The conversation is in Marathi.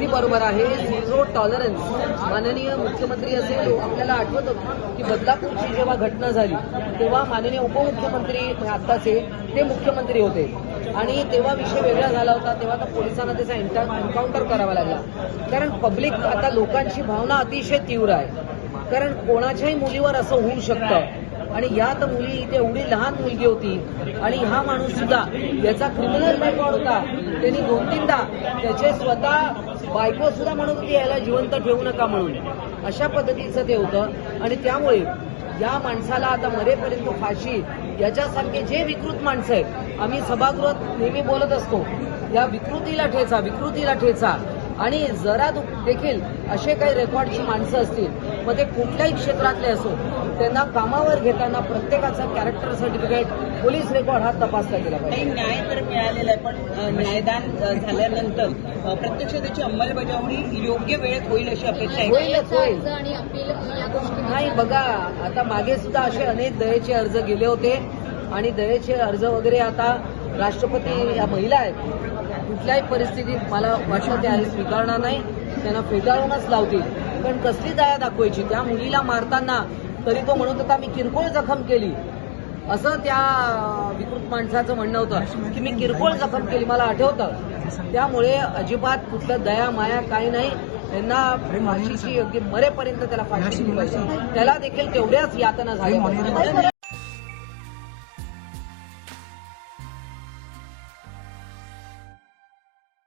अगदी बरोबर आहे. Zero tolerance. माननीय मुख्यमंत्री असेल, आपल्याला आठवत होतं की बदलापूरची जेव्हा घटना झाली तेव्हा माननीय उपमुख्यमंत्री आत्ताचे ते मुख्यमंत्री होते आणि तेव्हा विषय वेगळा झाला होता. तेव्हा तर पोलिसांना त्याचा एन्काउंटर करावा लागला. कारण पब्लिक आता लोकांची भावना अतिशय तीव्र आहे. कारण कोणाच्याही मुलीवर असं होऊ शकतं आणि यात मुली इथे एवढी लहान मुलगी होती आणि हा माणूस सुद्धा याचा क्रिमिनल रेकॉर्ड होता. त्यांनी 2-3दा त्याचे स्वतः बायको सुद्धा म्हणत होती याला जिवंत ठेवू नका म्हणून. अशा पद्धतीचं ते होतं आणि त्यामुळे या माणसाला आता मरेपर्यंत फाशी. याच्यासारखे जे विकृत माणसं आहेत, आम्ही सभागृहात नेहमी बोलत असतो, या विकृतीला ठेचा आणि जरा देखील असे काही रेकॉर्डची माणसं असतील, मग ते कुठल्याही क्षेत्रातले असो, त्यांना कामावर घेताना प्रत्येकाचा कॅरेक्टर सर्टिफिकेट, पोलीस रेकॉर्ड हा तपासला गेला पाहिजे. न्याय तर मिळालेला आहे, पण न्यायदान झाल्यानंतर प्रत्यक्ष त्याची अंमलबजावणी योग्य वेळेत होईल अशी अपेक्षा आहे. नाही बघा, आता मागे सुद्धा असे अनेक दयेचे अर्ज गेले होते आणि दयेचे अर्ज वगैरे आता राष्ट्रपती या महिला आहेत, कुठल्याही परिस्थितीत मला वाटतं ते स्वीकारणार नाही, त्यांना फेटाळूनच लावतील. पण कसली दया दाखवायची? त्या मुलीला मारताना तरी तो म्हणत होता मी किरकोळ जखम केली, असं त्या विकृत माणसाचं म्हणणं होतं की मी किरकोळ जखम केली, मला आठवतं. त्यामुळे अजिबात कुठलं दया माया काही नाही. त्यांना फाशीची योग्य मरेपर्यंत त्याला फाशी दिली पाहिजे. त्याला देखील तेवढ्याच यातना झाल्या पाहिजे.